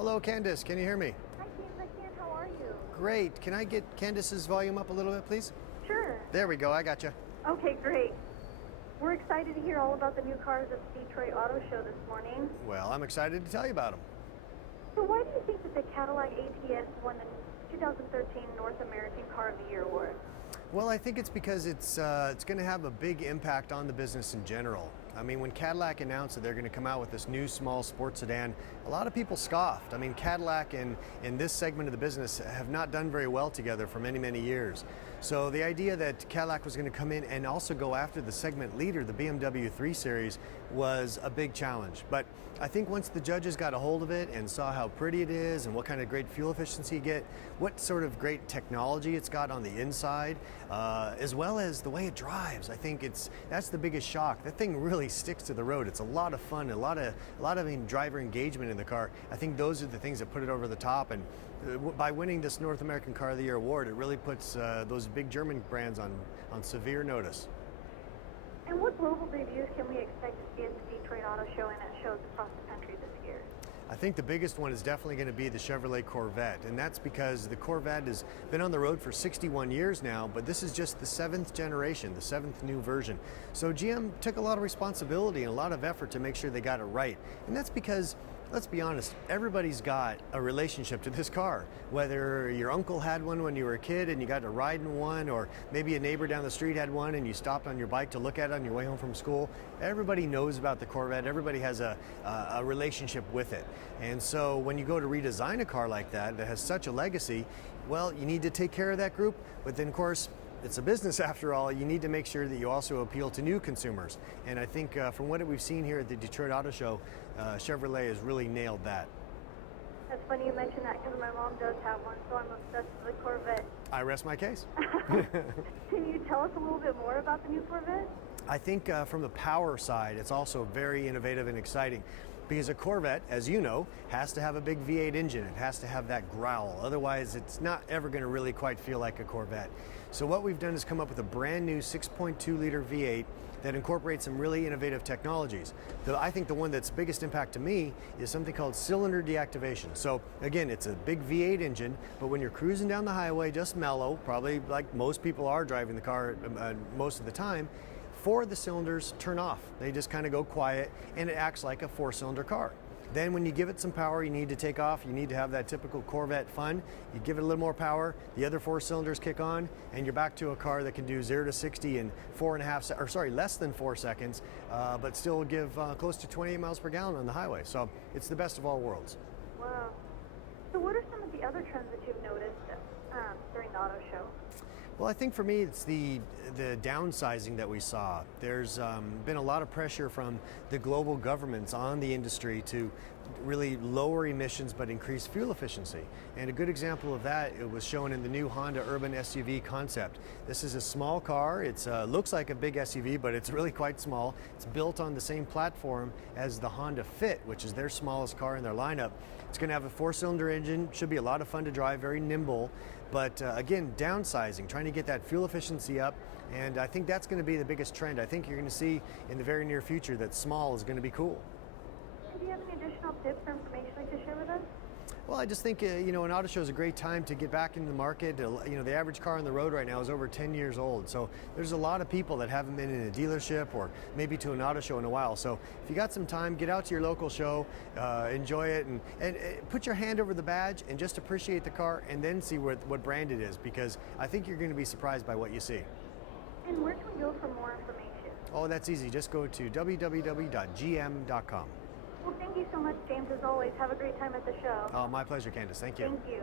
Hello, Candace. Can you hear me? Hi, James. I can. How are you? Great. Can I get Candace's volume up a little bit, please? Sure. There we go. I got you. Okay, great. We're excited to hear all about the new cars at the Detroit Auto Show this morning. Well, I'm excited to tell you about them. So why do you think that the Cadillac ATS won the 2013 North American Car of the Year award? Well, I think it's because it's going to have a big impact on the business in general. I mean, when Cadillac announced that they're going to come out with this new small sports sedan, a lot of people scoffed. I mean, Cadillac and this segment of the business have not done very well together for many, many years. So the idea that Cadillac was going to come in and also go after the segment leader, the BMW 3 Series, was a big challenge. But I think once the judges got a hold of it and saw how pretty it is and what kind of great fuel efficiency you get, what sort of great technology it's got on the inside, as well as the way it drives, I think that's the biggest shock. That thing really sticks to the road. It's a lot of fun, a lot of driver engagement in the car. I think those are the things that put it over the top. And by winning this North American Car of the Year award, it really puts those big German brands on severe notice. And what global debuts can we expect to see at the Detroit Auto Show and at shows across the country this year? I think the biggest one is definitely going to be the Chevrolet Corvette, and that's because the Corvette has been on the road for 61 years now, but this is just the 7th generation, the 7th new version. So GM took a lot of responsibility and a lot of effort to make sure they got it right. And that's because, let's be honest, everybody's got a relationship to this car. Whether your uncle had one when you were a kid and you got to ride in one, or maybe a neighbor down the street had one and you stopped on your bike to look at it on your way home from school, everybody knows about the Corvette. Everybody has a relationship with it. And so when you go to redesign a car like that has such a legacy, well, you need to take care of that group. But then, of course, it's a business after all. You need to make sure that you also appeal to new consumers. And I think from what we've seen here at the Detroit Auto Show, Chevrolet has really nailed that. That's funny you mentioned that because my mom does have one, so I'm obsessed with the Corvette. I rest my case. Can you tell us a little bit more about the new Corvette? I think from the power side, it's also very innovative and exciting. Because a Corvette, as you know, has to have a big V8 engine. It has to have that growl. Otherwise, it's not ever going to really quite feel like a Corvette. So what we've done is come up with a brand new 6.2 liter V8 that incorporates some really innovative technologies. I think the one that's biggest impact to me is something called cylinder deactivation. So again, it's a big V8 engine, but when you're cruising down the highway, just mellow, probably like most people are driving the car most of the time, 4 of the cylinders turn off. They just kind of go quiet, and it acts like a 4-cylinder car. Then when you give it some power, you need to take off. You need to have that typical Corvette fun. You give it a little more power, the other 4 cylinders kick on, and you're back to a car that can do 0 to 60 in less than 4 seconds, but still give close to 28 miles per gallon on the highway. So it's the best of all worlds. Wow. So what are some of the other trends that you've noticed during the auto show? Well, I think for me, it's the downsizing that we saw. There's been a lot of pressure from the global governments on the industry to really lower emissions but increase fuel efficiency. And a good example of that, it was shown in the new Honda Urban SUV concept. This is a small car. It looks like a big SUV, but it's really quite small. It's built on the same platform as the Honda Fit, which is their smallest car in their lineup. It's going to have a 4-cylinder engine. Should be a lot of fun to drive, very nimble. But again, downsizing, trying to get that fuel efficiency up. And I think that's going to be the biggest trend. I think you're going to see in the very near future that small is going to be cool. Do you have any additional tips or information like to share with us? Well, I just think, an auto show is a great time to get back into the market. The average car on the road right now is over 10 years old. So there's a lot of people that haven't been in a dealership or maybe to an auto show in a while. So if you got some time, get out to your local show, enjoy it, and put your hand over the badge and just appreciate the car and then see what brand it is, because I think you're going to be surprised by what you see. And where can we go for more information? Oh, that's easy. Just go to www.gm.com. Well, thank you so much, James, as always. Have a great time at the show. Oh, my pleasure, Candace. Thank you. Thank you.